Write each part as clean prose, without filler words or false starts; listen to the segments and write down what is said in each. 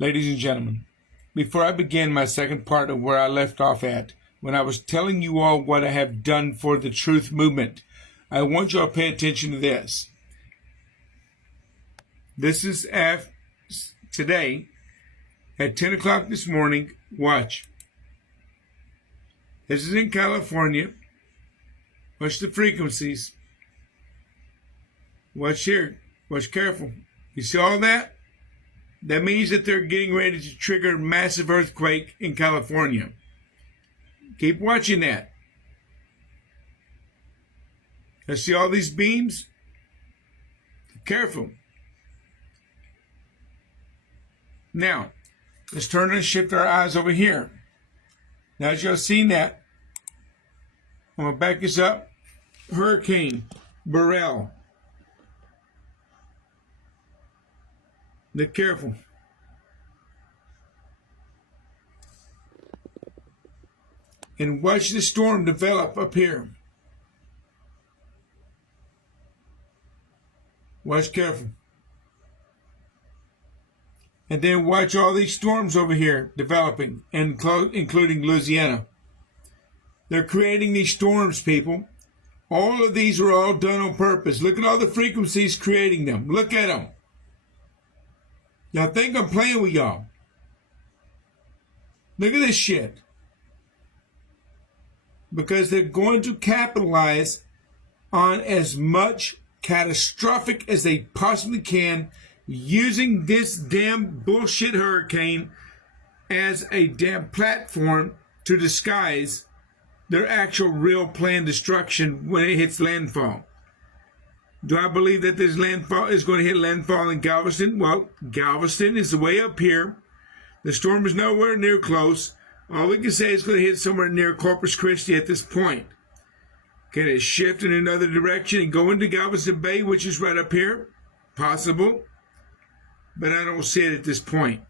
Ladies and gentlemen, before I begin my second part of where I left off at, when I was telling you all what I have done for the truth movement, I want you all to pay attention to this. This is today at 10 o'clock this morning. Watch. This is in California. Watch the frequencies. Watch here. Watch careful. You see all that? That means that they're getting ready to trigger a massive earthquake in California. Keep watching that. You see all these beams? Careful. Now, let's turn and shift our eyes over here. Now, as you've seen that, I'm going to back this up. Hurricane Beryl. Look careful. And watch the storm develop up here. Watch careful. And then watch all these storms over here developing, and including Louisiana. They're creating these storms, people. All of these are all done on purpose. Look at all the frequencies creating them. Look at them. Y'all think I'm playing with y'all. Look at this shit. Because they're going to capitalize on as much catastrophic as they possibly can, using this damn bullshit hurricane as a damn platform to disguise their actual real planned destruction when it hits landfall. Do I believe that this landfall is going to hit landfall in Galveston? Well, Galveston is way up here. The storm is nowhere near close. All we can say is going to hit somewhere near Corpus Christi at this point. Can it shift in another direction and go into Galveston Bay, which is right up here? Possible. But I don't see it at this point.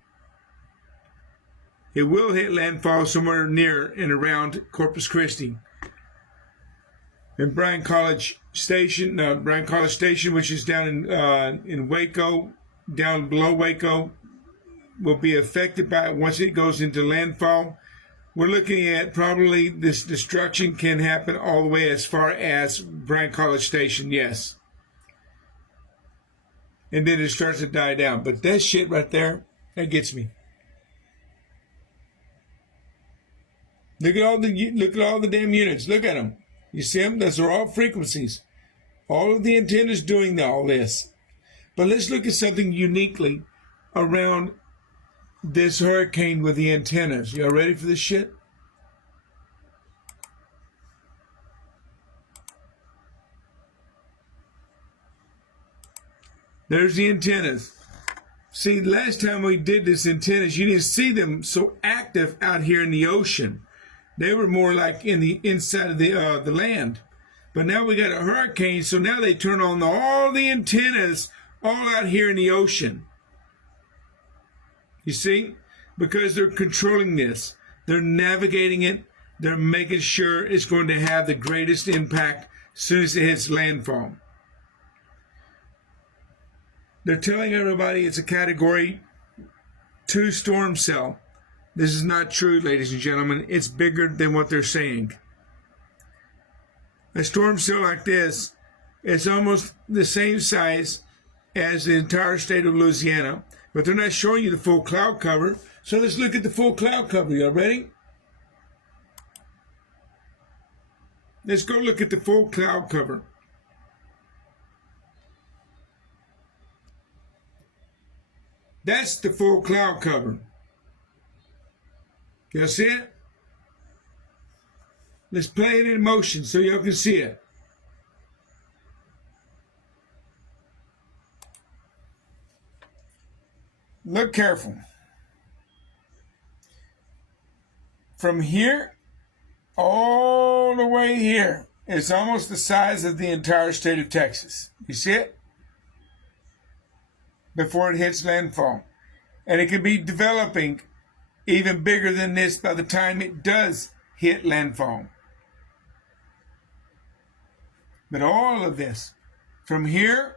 It will hit landfall somewhere near and around Corpus Christi. And Bryan College Station, which is down in Waco, down below Waco, will be affected by it once it goes into landfall. We're looking at probably this destruction can happen all the way as far as Bryan College Station, yes. And then it starts to die down. But that shit right there, that gets me. Look at all the damn units. Look at them. You see them? Those are all frequencies. All of the antennas doing all this. But let's look at something uniquely around this hurricane with the antennas. Y'all ready for this shit? There's the antennas. See, last time we did this antennas, you didn't see them so active out here in the ocean. They were more like in the inside of the land. But now we got a hurricane, so now they turn on all the antennas all out here in the ocean. You see? Because they're controlling this. They're navigating it. They're making sure it's going to have the greatest impact as soon as it hits landfall. They're telling everybody it's a Category 2 storm cell. This is not true, ladies and gentlemen. It's bigger than what they're saying. A storm cell like this is almost the same size as the entire state of Louisiana, but they're not showing you the full cloud cover. So let's look at the full cloud cover. Y'all ready? Let's go look at the full cloud cover. That's the full cloud cover. Y'all see it? Let's play it in motion so y'all can see it. Look careful. From here all the way here, it's almost the size of the entire state of Texas. You see it? Before it hits landfall. And it could be developing even bigger than this by the time it does hit landfall. But all of this, from here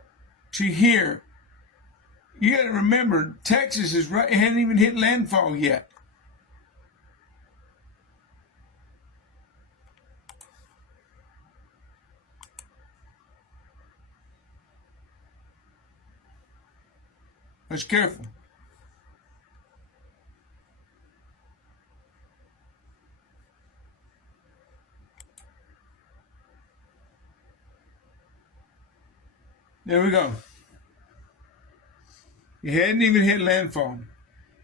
to here, You got to remember, Texas is right, it hadn't even hit landfall yet. Let's be careful. There we go. It hadn't even hit landfall.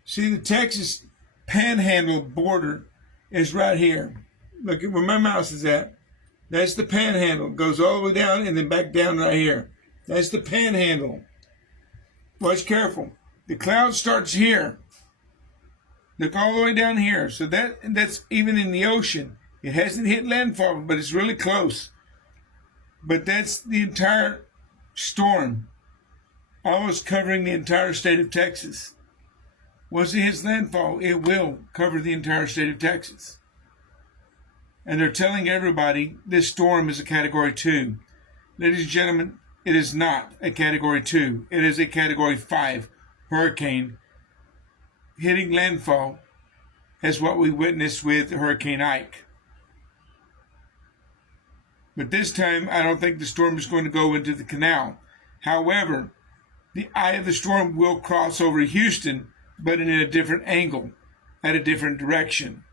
See, the Texas Panhandle border is right here. Look at where my mouse is at. That's the Panhandle. It goes all the way down and then back down right here. That's the Panhandle. Watch careful. The cloud starts here. Look all the way down here. So that's even in the ocean. It hasn't hit landfall, but it's really close. But that's the entire storm, almost covering the entire state of Texas. Once it hits landfall, it will cover the entire state of Texas. And they're telling everybody this storm is a Category 2. Ladies and gentlemen, it is not a Category 2. It is a Category 5 hurricane hitting landfall, as what we witnessed with Hurricane Ike. But this time, I don't think the storm is going to go into the canal. However, the eye of the storm will cross over Houston, but in a different angle, at a different direction.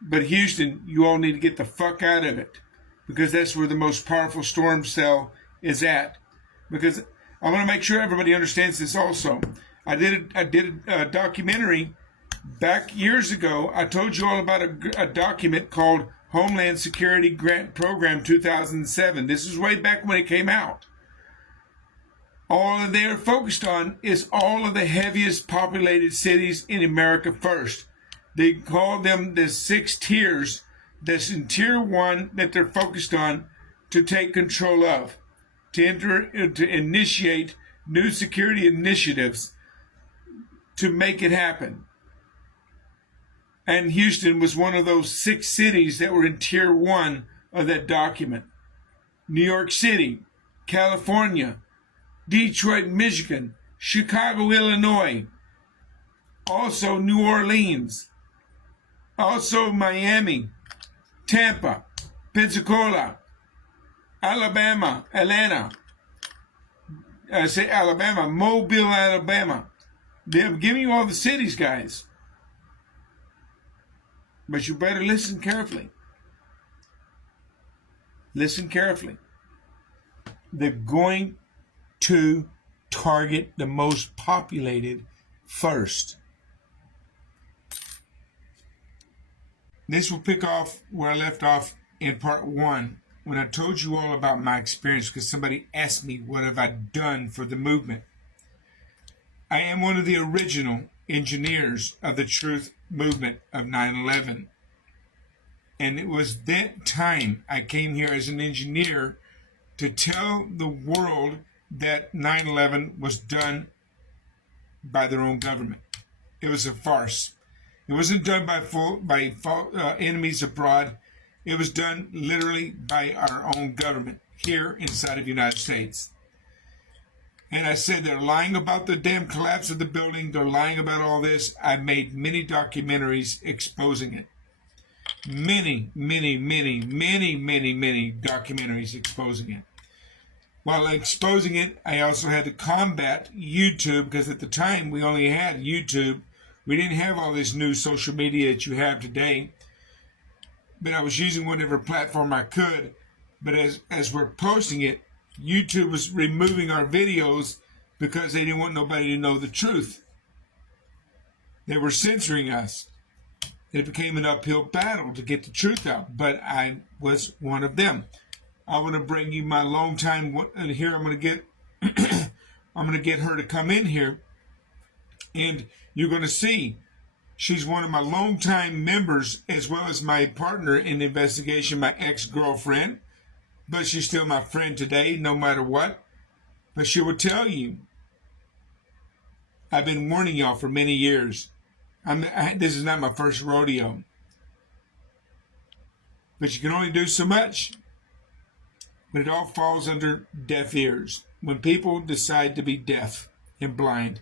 But Houston, you all need to get the fuck out of it, because that's where the most powerful storm cell is at. Because I want to make sure everybody understands this also. I did a documentary back years ago. I told you all about a document called Homeland Security Grant Program 2007. This is way back when it came out. All they're focused on is all of the heaviest populated cities in America first. They call them the 6 tiers. That's in Tier 1 that they're focused on to take control of, to initiate new security initiatives to make it happen. And Houston was one of those 6 cities that were in Tier 1 of that document. New York City, California, Detroit, Michigan, Chicago, Illinois, also New Orleans, also Miami, Tampa, Pensacola, Alabama, Atlanta. I say Alabama, Mobile, Alabama. I'm giving you all the cities, guys. But you better listen carefully. Listen carefully. They're going to target the most populated first. This will pick off where I left off in part 1 when I told you all about my experience, because somebody asked me what have I done for the movement. I am one of the original engineers of the truth movement of 9/11. And it was that time I came here as an engineer to tell the world that 9/11 was done by their own government. It was a farce. It wasn't done by enemies abroad. It was done literally by our own government here inside of the United States. And I said they're lying about the damn collapse of the building. They're lying about all this. I made many documentaries exposing it. Many documentaries exposing it. While exposing it, I also had to combat YouTube, because at the time we only had YouTube. We didn't have all this new social media that you have today. But I was using whatever platform I could. But as we're posting it, YouTube was removing our videos because they didn't want nobody to know the truth. They were censoring us. It became an uphill battle to get the truth out, but I was one of them. I want to bring you my long time, and here I'm going to get her to come in here, and you're going to see she's one of my longtime members, as well as my partner in the investigation, my ex-girlfriend. But she's still my friend today, no matter what. But she will tell you, I've been warning y'all for many years. This is not my first rodeo. But you can only do so much. But it all falls under deaf ears. When people decide to be deaf, and blind.